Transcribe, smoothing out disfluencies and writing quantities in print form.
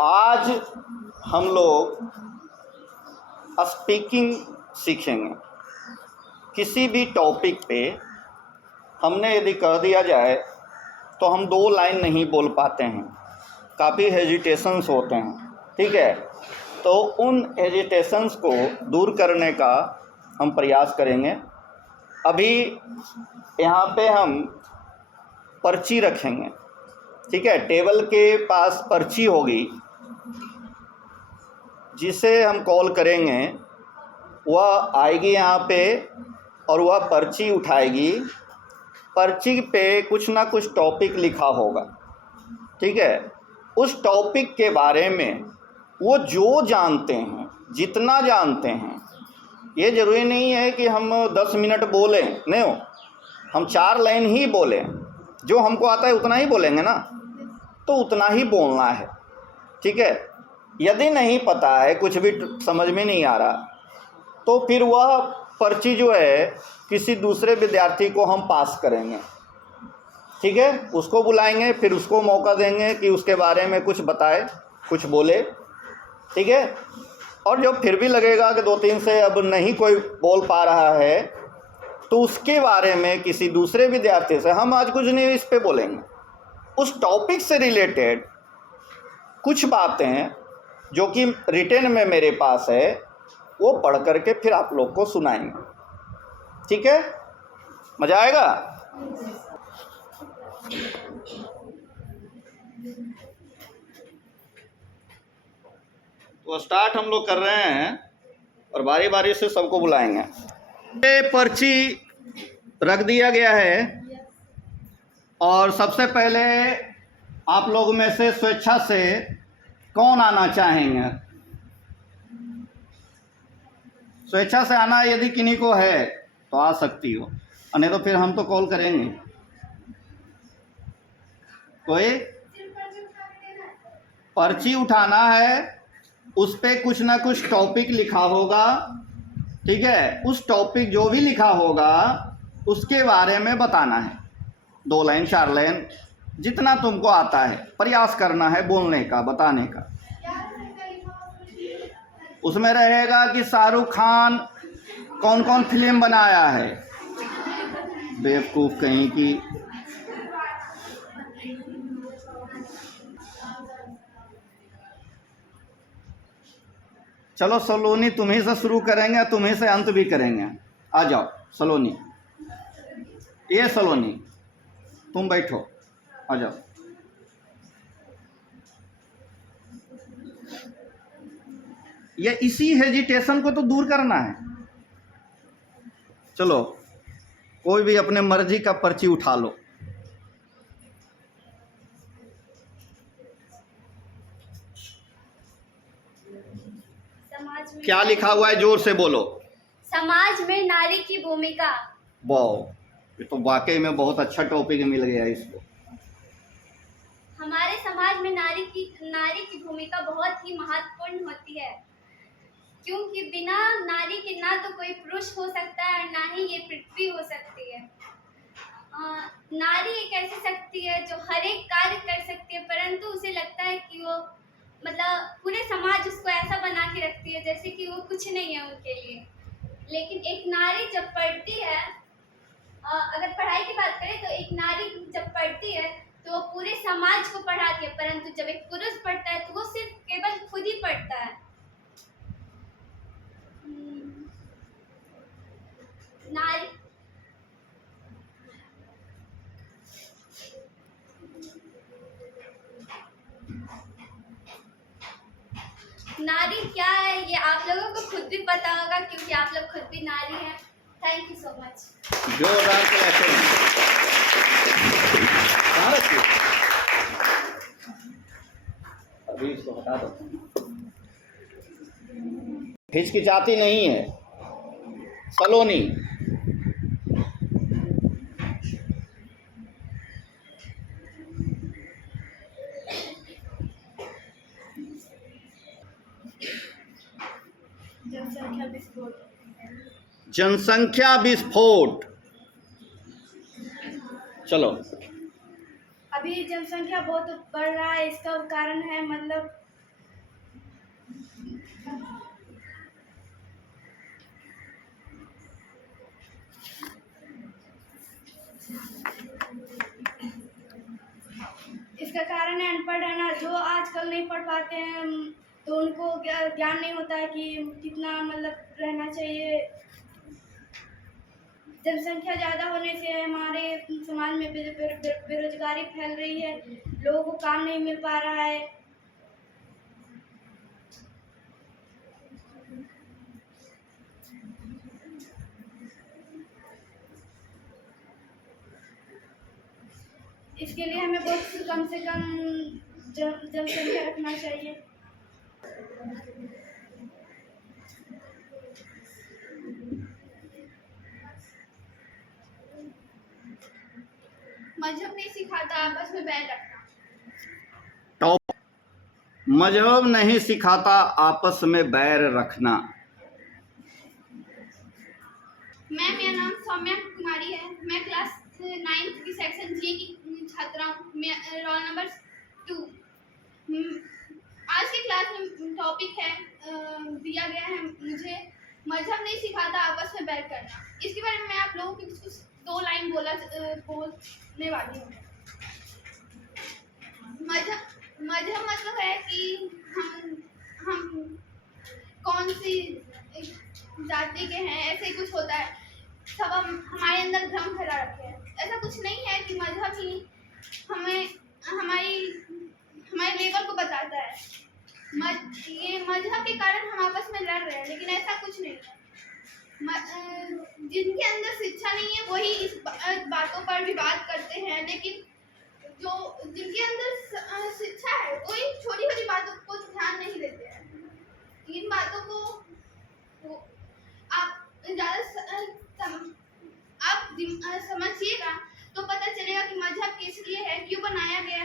आज हम लोग स्पीकिंग सीखेंगे। किसी भी टॉपिक पे हमने यदि कह दिया जाए तो हम 2 लाइन नहीं बोल पाते हैं, काफ़ी हेजिटेशंस होते हैं, ठीक है। तो उन हेजिटेशंस को दूर करने का हम प्रयास करेंगे। अभी यहाँ पे हम पर्ची रखेंगे, ठीक है। टेबल के पास पर्ची होगी, जिसे हम कॉल करेंगे वह आएगी यहाँ पे और वह पर्ची उठाएगी। पर्ची पे कुछ ना कुछ टॉपिक लिखा होगा, ठीक है। उस टॉपिक के बारे में वो जो जानते हैं, जितना जानते हैं, ये ज़रूरी नहीं है कि हम 10 मिनट बोलें, नहीं हो, हम 4 लाइन ही बोलें। जो हमको आता है उतना ही बोलेंगे ना, तो उतना ही बोलना है, ठीक है। यदि नहीं पता है, कुछ भी समझ में नहीं आ रहा, तो फिर वह पर्ची जो है किसी दूसरे विद्यार्थी को हम पास करेंगे, ठीक है। उसको बुलाएंगे, फिर उसको मौका देंगे कि उसके बारे में कुछ बताए, कुछ बोले, ठीक है। और जब फिर भी लगेगा कि 2-3 से अब नहीं कोई बोल पा रहा है, तो उसके बारे में किसी दूसरे विद्यार्थी से हम आज कुछ नहीं इस पे बोलेंगे। उस टॉपिक से रिलेटेड कुछ बातें जो कि रिटन में मेरे पास है, वो पढ़ करके फिर आप लोग को सुनाएंगे, ठीक है। मज़ा आएगा। तो स्टार्ट हम लोग कर रहे हैं और बारी बारी से सबको बुलाएंगे। ये पर्ची रख दिया गया है और सबसे पहले आप लोग में से स्वेच्छा से कौन आना चाहेंगे? स्वेच्छा से आना यदि किन्हीं को है तो आ सकती हो, नहीं तो फिर हम तो कॉल करेंगे। कोई पर्ची उठाना है, उस पर कुछ ना कुछ टॉपिक लिखा होगा, ठीक है। उस टॉपिक जो भी लिखा होगा उसके बारे में बताना है। 2 लाइन 4 लाइन जितना तुमको आता है प्रयास करना है बोलने का, बताने का। उसमें रहेगा कि शाहरुख खान कौन कौन फिल्म बनाया है। बेवकूफ़ कहीं की। चलो सलोनी, तुम्ही से शुरू करेंगे, तुम्ही से अंत भी करेंगे। आ जाओ सलोनी। ये सलोनी तुम बैठो, आ जाओ। ये इसी हेजिटेशन को तो दूर करना है। चलो कोई भी अपने मर्जी का पर्ची उठा लो। समाज में क्या लिखा हुआ है? जोर से बोलो। समाज में नारी की भूमिका। वाह, ये तो वाकई में बहुत अच्छा टॉपिक मिल गया इसको। हमारे समाज में नारी की भूमिका बहुत ही महत्वपूर्ण होती है, क्योंकि बिना नारी के ना तो कोई पुरुष हो सकता है, ना ही ये पृथ्वी हो सकती है। नारी एक ऐसी शक्ति है जो हर एक कार्य कर सकती है, परंतु उसे लगता है कि वो पूरे समाज उसको ऐसा बना के रखती है जैसे कि वो कुछ नहीं है उनके लिए। लेकिन एक नारी जब पढ़ती है, अगर पढ़ाई की बात करें तो एक नारी जब पढ़ती है तो वो पूरे समाज को पढ़ाती है, परंतु जब एक पुरुष पढ़ता है तो वो सिर्फ केवल खुद ही पढ़ता है। नारी नारी क्या है ये आप लोगों को खुद भी पता होगा, क्योंकि आप लोग खुद भी नारी हैं। Thank you so much. जोरदार क्लैपिंग। अभी इसको हटा दो। हिचकिचाती नहीं है सलोनी। जनसंख्या विस्फोट। चलो। अभी जनसंख्या बहुत बढ़ रहा है, इसका कारण है इसका कारण है अनपढ़ रहना। जो आजकल नहीं पढ़ पाते हैं तो उनको ज्ञान नहीं होता है कि कितना मतलब रहना चाहिए। जनसंख्या ज़्यादा होने से हमारे समाज में बेरोजगारी फैल रही है, लोगों को काम नहीं मिल पा रहा है। इसके लिए हमें बहुत कम से कम जनसंख्या रखना चाहिए। मजहब नहीं सिखाता आपस में बैर रखना। टॉप मजहब नहीं सिखाता आपस में बैर रखना। मेरा नाम सौम्या कुमारी है। मैं क्लास 9th की सेक्शन जी की छात्रा हूँ। Roll number 2। आज के क्लास में टॉपिक है दिया गया है मुझे, मजहब नहीं सिखाता आपस में बैर करना। इसके बारे में मैं आप लोगों के कुछ 2 लाइन बोलने वाली हूँ। मजहब मतलब है कि हम कौन सी जाति के हैं, ऐसे कुछ होता है। सब हमारे अंदर भ्रम फैला रखे हैं। ऐसा कुछ नहीं है कि मजहब ही हमें हमारे लेवल को बताता है। ये मजहब के कारण हम आपस में लड़ रहे हैं, लेकिन ऐसा कुछ नहीं है। जिनके अंदर शिक्षा नहीं है वही इस बातों पर विवाद करते हैं, लेकिन जो जिनके अंदर शिक्षा है वो इन छोटी छोटी बातों को ध्यान नहीं देते हैं। इन बातों को आप समझिएगा तो पता चलेगा कि मजहब किस लिए है, क्यों बनाया गया